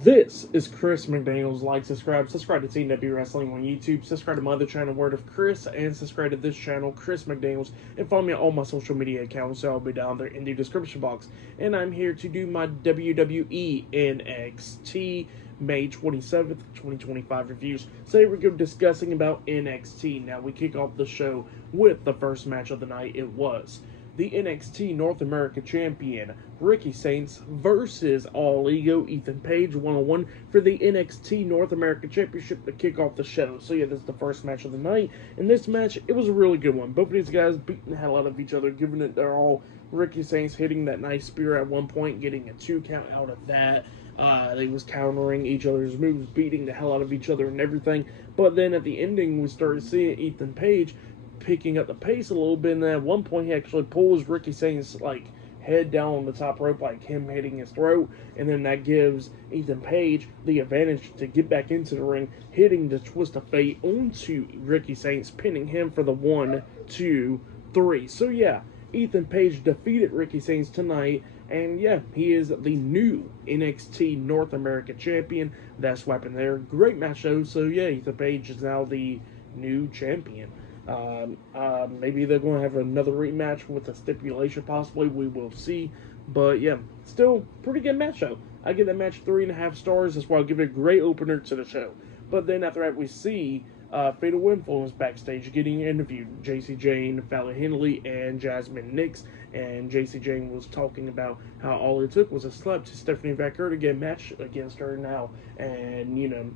This is Chris McDaniels. Like, subscribe to TNW Wrestling on YouTube, subscribe to my other channel, Word of Chris, and subscribe to this channel, Chris McDaniels, and follow me on all my social media accounts, so I'll be down there in the description box. And I'm here to do my WWE NXT May 27th, 2025 reviews. Today we're going to be discussing about NXT. Now, we kick off the show with the first match of the night. It was the NXT North America Champion, Ricky Saints, versus All Ego, Ethan Page, one-on-one for the NXT North America Championship to kick off the show. So yeah, this is the first match of the night. In this match, it was a really good one. Both of these guys beating the hell out of each other, giving it their all. Ricky Saints hitting that nice spear at one point, getting a 2 count out of that. They was countering each other's moves, beating the hell out of each other and everything. But then at the ending, we started seeing Ethan Page picking up the pace a little bit, and then at one point he actually pulls Ricky Saints head down on the top rope, like him hitting his throat, and then that gives Ethan Page the advantage to get back into the ring, hitting the twist of fate onto Ricky Saints, pinning him for the 1, 2, 3. So yeah, Ethan Page defeated Ricky Saints tonight, and yeah, he is the new NXT North America champion. That's weapon there. Great match though. So yeah, Ethan Page is now the new champion. Maybe they're going to have another rematch with a stipulation, possibly. We will see. But yeah, still pretty good match though. I give that match 3.5 stars. That's why I'll give it a great opener to the show. But then after that, we see Fatal Influence backstage getting interviewed. Jacy, Jayne, Fallon Henley, and Jasmine Nix. And Jacy Jayne was talking about how all it took was a slap to Stephanie Vaquer to get a match against her now. And, you know,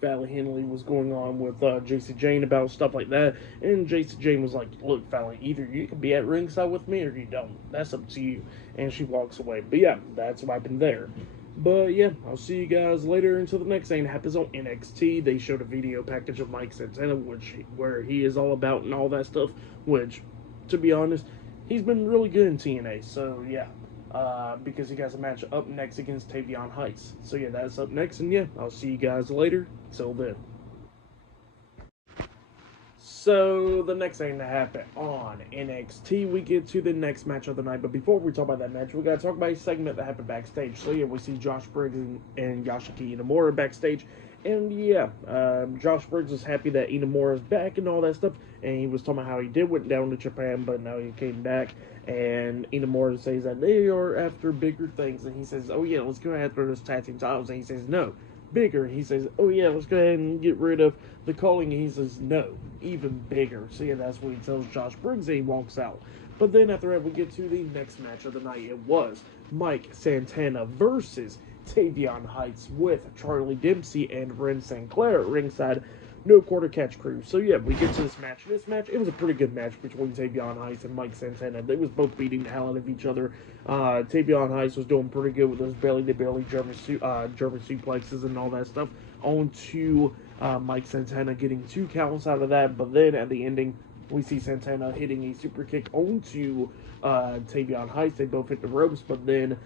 Fallon Henley was going on with Jacy Jayne about stuff like that, and Jacy Jayne was like, "Look, Fallon, either you can be at ringside with me or you don't. That's up to you." And she walks away. But yeah, that's what happened there. But yeah, I'll see you guys later until the next thing happens on NXT. They showed a video package of Mike Santana, where he is all about and all that stuff. Which, to be honest, he's been really good in TNA. So yeah. Because he has a match up next against Tavion Heights. So yeah, that's up next, and yeah, I'll see you guys later. Till then. So the next thing that happened on NXT, we get to the next match of the night. But before we talk about that match, we gotta talk about a segment that happened backstage. So yeah, we see Josh Briggs and Yoshiki Inamura backstage. And yeah, Josh Briggs is happy that Inamura is back and all that stuff. And he was talking about how he did went down to Japan, but now he came back. And Inamura says that they are after bigger things. And he says, "Oh yeah, let's go ahead and throw those tag team titles." And he says, "No, bigger." He says, "Oh yeah, let's go ahead and get rid of the calling." And he says, "No, even bigger." So yeah, that's what he tells Josh Briggs, and he walks out. But then after that, we get to the next match of the night. It was Mike Santana versus Tavion Heights with Charlie Dempsey and Ren Sinclair at ringside. No quarter catch crew. So yeah, we get to this match. This match, it was a pretty good match between Tavion Heights and Mike Santana. They was both beating the hell out of each other. Tavion Heights was doing pretty good with those belly-to-belly German suplexes and all that stuff. On to Mike Santana getting 2 counts out of that. But then at the ending, we see Santana hitting a super kick onto Tavion Heights. They both hit the ropes, but then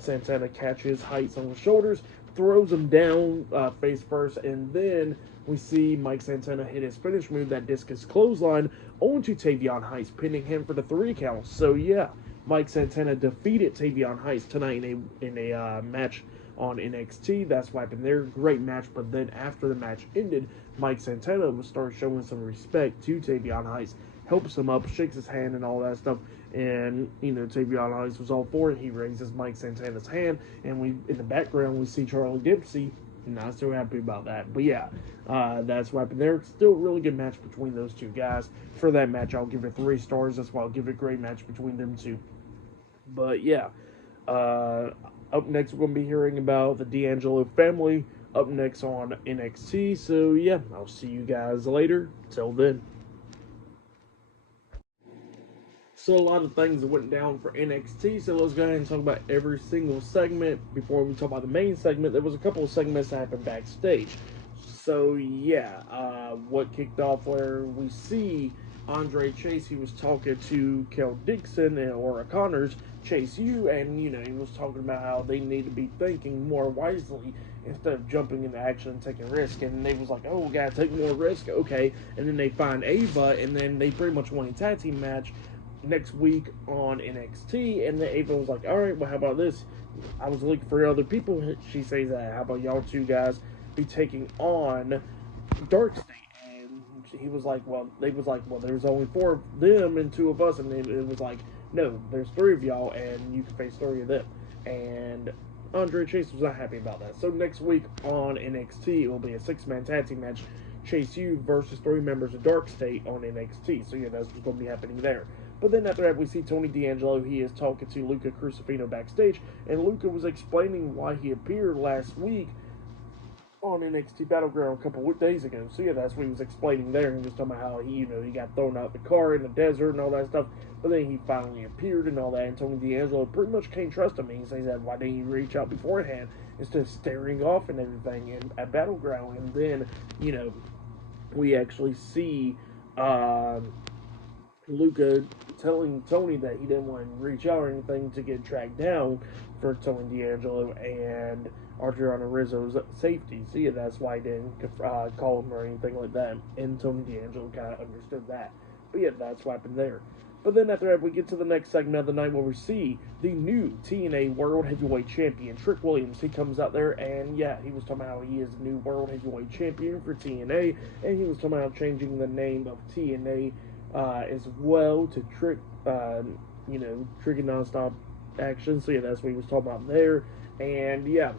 Santana catches Heights on the shoulders, throws him down face first, and then we see Mike Santana hit his finish move, that discus clothesline, onto Tavion Heights, pinning him for the 3 counts. So yeah, Mike Santana defeated Tavion Heights tonight in a match on NXT. That's what happened there. Great match, but then after the match ended, Mike Santana would start showing some respect to Tavion Heights, helps him up, shakes his hand and all that stuff. And, you know, Tavion Heights was all for it. He raises Mike Santana's hand, and we in the background we see Charlie Dempsey. Not so happy about that. But yeah, that's what happened there. Still a really good match between those two guys. For that match, I'll give it 3 stars. That's why I'll give it a great match between them two. But yeah, up next we're going to be hearing about the D'Angelo family up next on NXT. So yeah, I'll see you guys later. Till then. So a lot of things that went down for NXT. So let's go ahead and talk about every single segment. Before we talk about the main segment, there was a couple of segments that happened backstage. So yeah, what kicked off where we see Andre Chase, he was talking to Kel Dixon and Laura Connors, Chase U, and you know, he was talking about how they need to be thinking more wisely instead of jumping into action and taking risk. And they was like, "Oh, we gotta take more risk, okay." And then they find Ava, and then they pretty much won a tag team match next week on NXT, and then Ava was like, all right, well, how about this? I was looking for other people. She says that, how about y'all two guys be taking on Dark State? And he was like, well, they was like, well, there's only 4 of them and 2 of us, and it was like, no, there's 3 of y'all, and you can face 3 of them. And Andre Chase was not happy about that. So next week on NXT, it will be a 6-man tag team match. Chase U versus 3 members of Dark State on NXT. So yeah, that's what's going to be happening there. But then after that, we see Tony D'Angelo. He is talking to Luca Crucifino backstage, and Luca was explaining why he appeared last week on NXT Battleground a couple of days ago. So yeah, that's what he was explaining there. He was talking about how he got thrown out the car in the desert and all that stuff. But then he finally appeared and all that. And Tony D'Angelo pretty much can't trust him. He says that, why didn't you reach out beforehand instead of staring off and everything at Battleground? And then we actually see Luca telling Tony that he didn't want to reach out or anything to get tracked down for Tony D'Angelo and Adriano Rizzo's safety. So yeah, that's why he didn't call him or anything like that. And Tony D'Angelo kind of understood that. But yeah, that's what happened there. But then after that, we get to the next segment of the night where we see the new TNA World Heavyweight Champion, Trick Williams. He comes out there, and yeah, he was talking about how he is the new World Heavyweight Champion for TNA, and he was talking about changing the name of TNA as well to Trick Nonstop Action. So yeah, that's what he was talking about there. And yeah,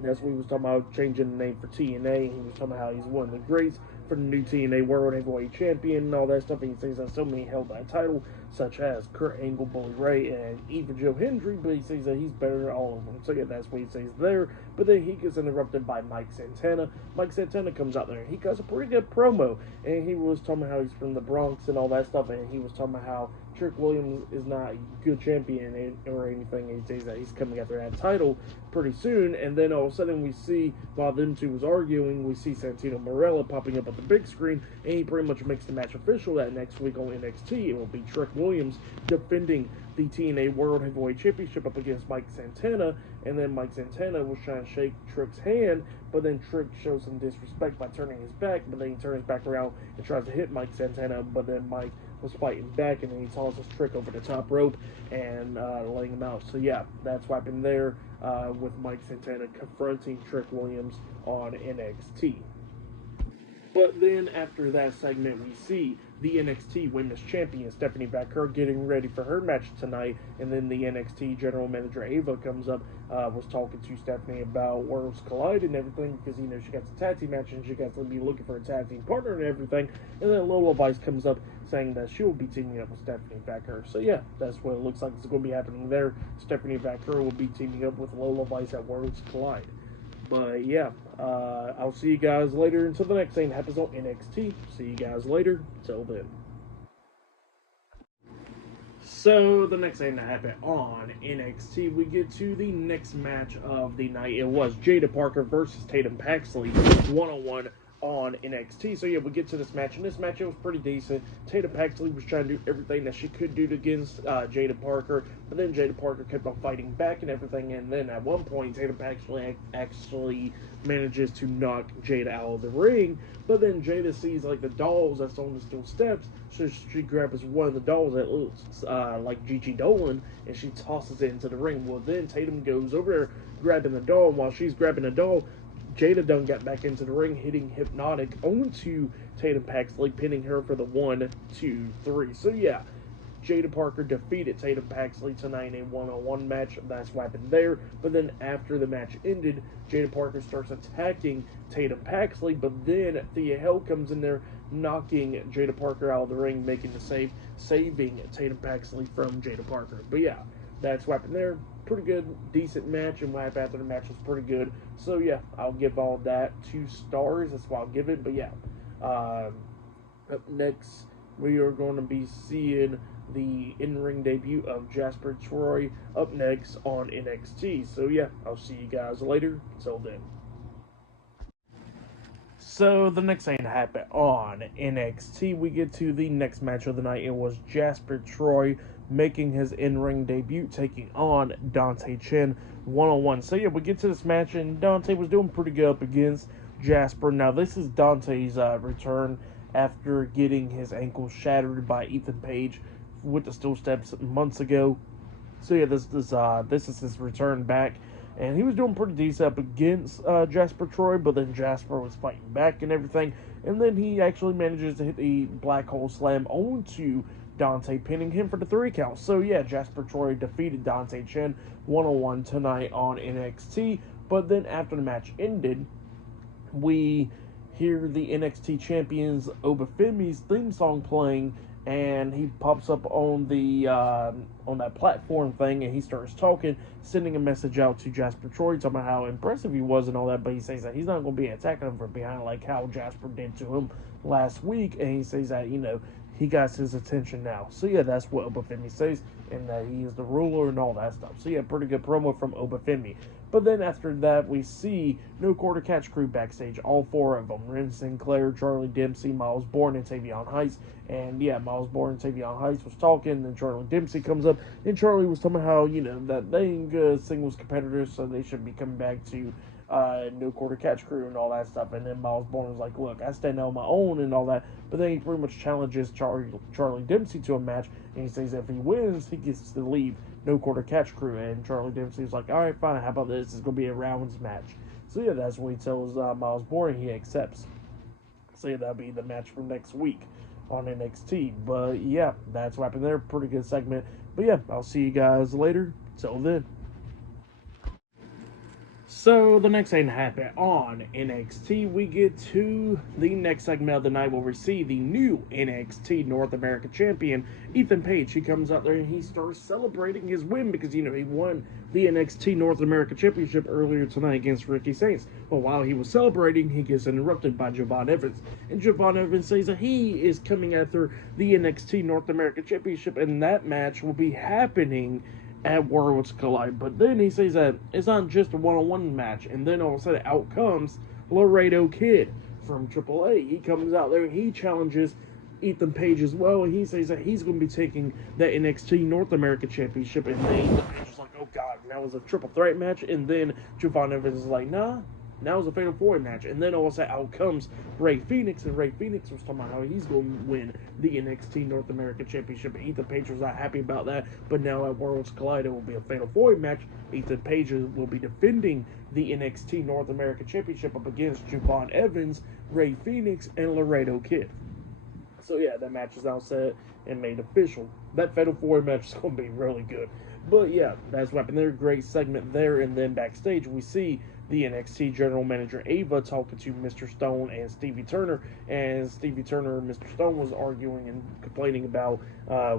that's what he was talking about, changing the name for TNA. He was talking about how he's one of the greats for the new TNA World Heavyweight Champion and all that stuff. And he says that so many held that title, such as Kurt Angle, Bully Ray, and even Joe Hendry, but he says that he's better than all of them. So yeah, that's what he says there. But then he gets interrupted by Mike Santana. Mike Santana comes out there and he does a pretty good promo, and he was talking about how he's from the Bronx and all that stuff, and he was talking about how Trick Williams is not a good champion or anything. He says that he's coming after that title pretty soon, and then all of a sudden we see, while them two was arguing, we see Santino Marella popping up on the big screen, and he pretty much makes the match official that next week on NXT. It will be Trick Williams defending the TNA World Heavyweight Championship up against Mike Santana, and then Mike Santana was trying to shake Trick's hand, but then Trick shows some disrespect by turning his back, but then he turns back around and tries to hit Mike Santana, but then Mike was fighting back, and then he tosses Trick over the top rope and laying him out. So yeah, that's what happened there with Mike Santana confronting Trick Williams on NXT. But then after that segment, we see the NXT Women's Champion, Stephanie Vaquer, getting ready for her match tonight. And then the NXT General Manager, Ava, comes up, was talking to Stephanie about Worlds Collide and everything, because, she got the tag team match and she got to be looking for a tag team partner and everything. And then Lola Vice comes up saying that she'll be teaming up with Stephanie Vaquer. So yeah, that's what it looks like it's going to be happening there. Stephanie Vaquer will be teaming up with Lola Vice at Worlds Collide. But yeah, I'll see you guys later until the next thing that happens on NXT. See you guys later. Till then. So the next thing that happened on NXT, we get to the next match of the night. It was Jada Parker versus Tatum Paxley, 1-on-1 on NXT. So yeah, we get to this match, and this match, it was pretty decent. Tatum Paxley was trying to do everything that she could do against Jada Parker, but then Jada Parker kept on fighting back and everything, and then at one point, Tatum Paxley actually manages to knock Jada out of the ring, but then Jada sees the dolls that's on the steel steps, so she grabs one of the dolls that looks like Gigi Dolan, and she tosses it into the ring. Well, then Tatum goes over there grabbing the doll, and while she's grabbing the doll, Jada done got back into the ring, hitting Hypnotic onto Tatum Paxley, pinning her for the 1, 2, 3. So yeah, Jada Parker defeated Tatum Paxley tonight in a 1-on-1 match. That's what happened there. But then after the match ended, Jada Parker starts attacking Tatum Paxley, but then Thea Hale comes in there, knocking Jada Parker out of the ring, making the save, saving Tatum Paxley from Jada Parker. But yeah, that's what happened there. Pretty good, decent match, and what happened after the match was pretty good. So yeah, I'll give all that 2 stars. That's what I'll give it. But yeah, up next we are going to be seeing the in-ring debut of Jasper Troy up next on NXT. So yeah, I'll see you guys later. Until then. So the next thing that happened on NXT, we get to the next match of the night. It was Jasper Troy making his in-ring debut, taking on Dante Chen 1-on-1. So yeah, we get to this match, and Dante was doing pretty good up against Jasper. Now this is Dante's return after getting his ankle shattered by Ethan Page with the Steel Steps months ago. So yeah, this is his return back, and he was doing pretty decent up against Jasper Troy, but then Jasper was fighting back and everything, and then he actually manages to hit the Black Hole Slam onto Dante, pinning him for the 3 count. So yeah, Jasper Troy defeated Dante Chen 1-on-1 tonight on NXT, but then after the match ended, we hear the NXT champions Obafemi's theme song playing, and he pops up on the on that platform thing, and he starts talking, sending a message out to Jasper Troy, talking about how impressive he was and all that. But he says that he's not going to be attacking him from behind like how Jasper did to him last week, and he says that he got his attention now. So yeah, that's what Obafemi says, and that he is the ruler and all that stuff. So yeah, pretty good promo from Obafemi. But then after that, we see No Quarter Catch crew backstage, all 4 of them: Ren Sinclair, Charlie Dempsey, Miles Bourne, and Tavion Heights. And yeah, Miles Bourne and Tavion Heights was talking, and then Charlie Dempsey comes up, and Charlie was talking about how, that they ain't good singles competitors, so they should be coming back to No Quarter Catch crew and all that stuff. And then Miles Bourne was like, look, I stand on my own and all that. But then he pretty much challenges Charlie Dempsey to a match, and he says if he wins, he gets to leave No Quarter Catch crew. And Charlie Dempsey's like, all right, fine, how about this? It's going to be a rounds match. So yeah, that's what he tells Miles Bourne, he accepts. So yeah, that'll be the match for next week on NXT. But yeah, that's what happened there. Pretty good segment. But yeah, I'll see you guys later. Till then. So the next thing to happen on NXT, we get to the next segment of the night where we see the new NXT North America champion, Ethan Page. He comes out there and he starts celebrating his win because, he won the NXT North America championship earlier tonight against Ricky Saints. But while he was celebrating, he gets interrupted by Javon Evans. And Javon Evans says that he is coming after the NXT North America championship, and that match will be happening at Worlds Collide. But then he says that it's not just a one-on-one match, and then all of a sudden out comes Laredo Kid from AAA. He comes out there and he challenges Ethan Page as well, and he says that he's going to be taking the NXT North America Championship, and then Ethan Page is like, oh god, that was a triple threat match. And then Javon Evans is like, nah, now it's a Fatal 4 match. And then all of a sudden out comes Ray Phoenix, and Ray Phoenix was talking about how he's going to win the NXT North America Championship. Ethan Page was not happy about that, but now at Worlds Collide it will be a Fatal 4 match. Ethan Page will be defending the NXT North America Championship up against Javon Evans, Ray Phoenix, and Laredo Kid. So yeah, that match is now set and made official. That Fatal 4 match is going to be really good. But yeah, that's what happened there. Great segment there. And then backstage we see the NXT General Manager Ava talking to Mr. Stone and Stevie Turner. And Stevie Turner and Mr. Stone was arguing and complaining about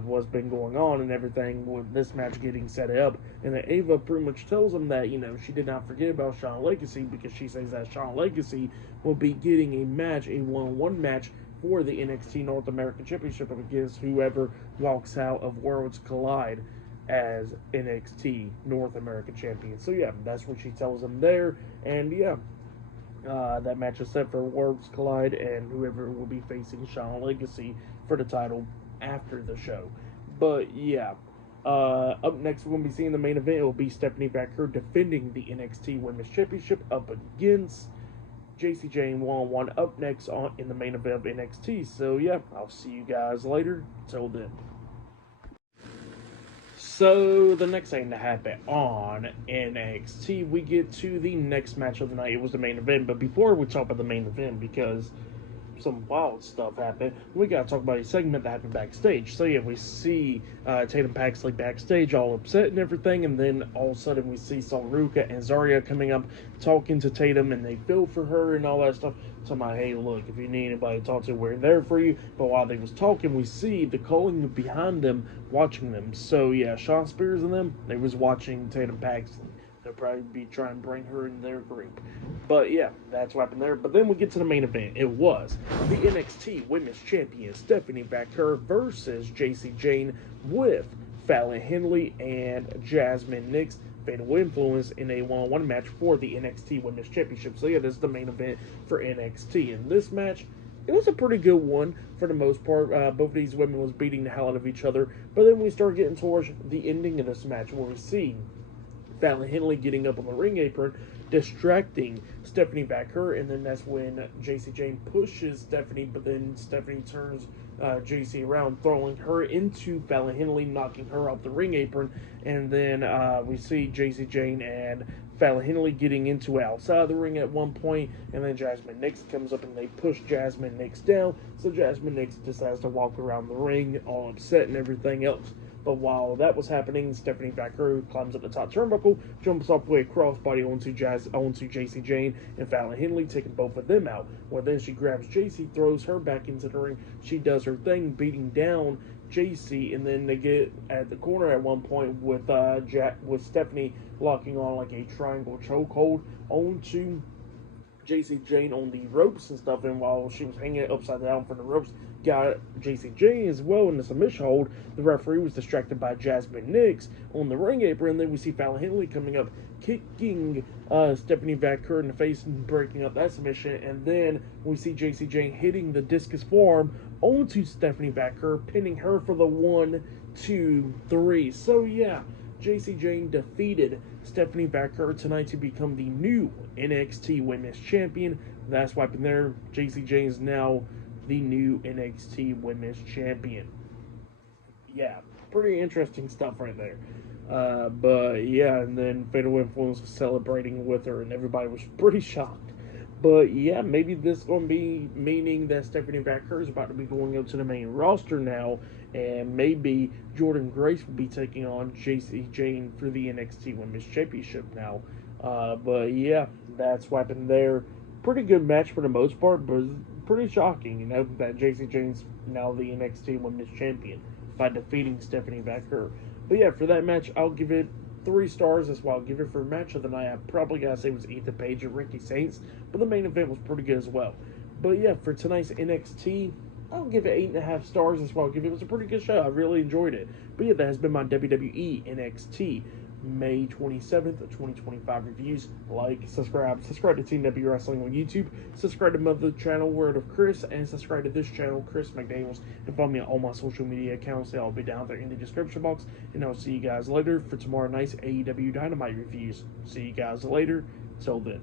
what's been going on and everything with this match getting set up. And then Ava pretty much tells him that, she did not forget about Shawn Legacy, because she says that Shawn Legacy will be getting a match, a one-on-one match for the NXT North American Championship against whoever walks out of Worlds Collide as NXT North American Champion. So yeah, that's what she tells him there. And yeah, that match is set for Worlds Collide, and whoever will be facing Shawn Legacy for the title after the show. But yeah, up next we're going to be seeing the main event. It will be Stephanie Vaquer defending the NXT Women's Championship up against Jacy Jayne one-on-one up next in the main event of NXT. So yeah, I'll see you guys later. Till then. So the next thing to happen on NXT, we get to the next match of the night. It was the main event, but before we talk about the main event, because some wild stuff happened, we gotta talk about a segment that happened backstage. So yeah, we see Tatum Paxley backstage all upset and everything, and then all of a sudden we see Saruka and Zarya coming up talking to Tatum, and they feel for her and all that stuff. Talking about, hey, look, if you need anybody to talk to, we're there for you. But while they was talking, we see the calling behind them, watching them. So yeah, Shawn Spears and them, they was watching Tatum Paxley. They'll probably be trying to bring her in their group. But yeah, that's what happened there. But then we get to the main event. It was the NXT Women's Champion Stephanie Vaquer versus Jacy Jayne with Fallon Henley and Jasmine Nix. Fatal Influence in a one-on-one match for the NXT Women's Championship. So yeah, this is the main event for NXT. In this match, it was a pretty good one for the most part. Both of these women was beating the hell out of each other. But then we start getting towards the ending of this match where we see Fallon Henley getting up on the ring apron, distracting Stephanie Vaquer, and then that's when Jayne pushes Stephanie, but then Stephanie turns Jacy around, throwing her into Fallon Henley, knocking her off the ring apron, and then we see Jayne and Fallon Henley getting into outside the ring at one point, and then Jasmine Nix comes up and they push Jasmine Nix down, so Jasmine Nix decides to walk around the ring all upset and everything else. But while that was happening, Stephanie Vaquer climbs up the top turnbuckle, jumps off with a crossbody onto Jayne and Fallon Henley, taking both of them out. Well, then she grabs Jacy, throws her back into the ring. She does her thing, beating down Jacy, and then they get at the corner at one point with Stephanie locking on like a triangle chokehold onto Jayne on the ropes and stuff, and while she was hanging upside down from the ropes, got Jayne as well in the submission hold. The referee was distracted by Jasmine Nix on the ring apron, and then we see Fallon Henley coming up, kicking Stephanie Vaquer in the face and breaking up that submission, and then we see Jayne hitting the discus forearm onto Stephanie Vaquer, pinning her for the 1, 2, 3. So yeah, Jayne defeated Stephanie Vaquer tonight to become the new NXT Women's Champion. That's why there, Jayne is now the new NXT Women's Champion. Yeah, pretty interesting stuff right there. But yeah, and then Fatal Influence was celebrating with her, and everybody was pretty shocked. But yeah, maybe this is going to be meaning that Stephanie Vaquer is about to be going up to the main roster now, and maybe Jordynne Grace will be taking on Jayne for the NXT Women's Championship now. But yeah, that's what happened there. Pretty good match for the most part, but pretty shocking, that Jayne's now the NXT Women's Champion by defeating Stephanie Vaquer. But yeah, for that match, I'll give it 3 stars. That's why I'll give it for match of the night. I probably gotta say it was Ethan Page and Ricky Saints, but the main event was pretty good as well. But yeah, for tonight's NXT, I'll give it 8.5 stars. That's why I'll give it. It was a pretty good show. I really enjoyed it. But yeah, that has been my WWE NXT May 27th, 2025 reviews. Like, subscribe to Team W Wrestling on YouTube, subscribe to my other channel, Word of Chris, and subscribe to this channel, Chris McDaniels, and follow me on all my social media accounts. They'll all be down there in the description box, and I'll see you guys later for tomorrow night's AEW Dynamite reviews. See you guys later. Till then.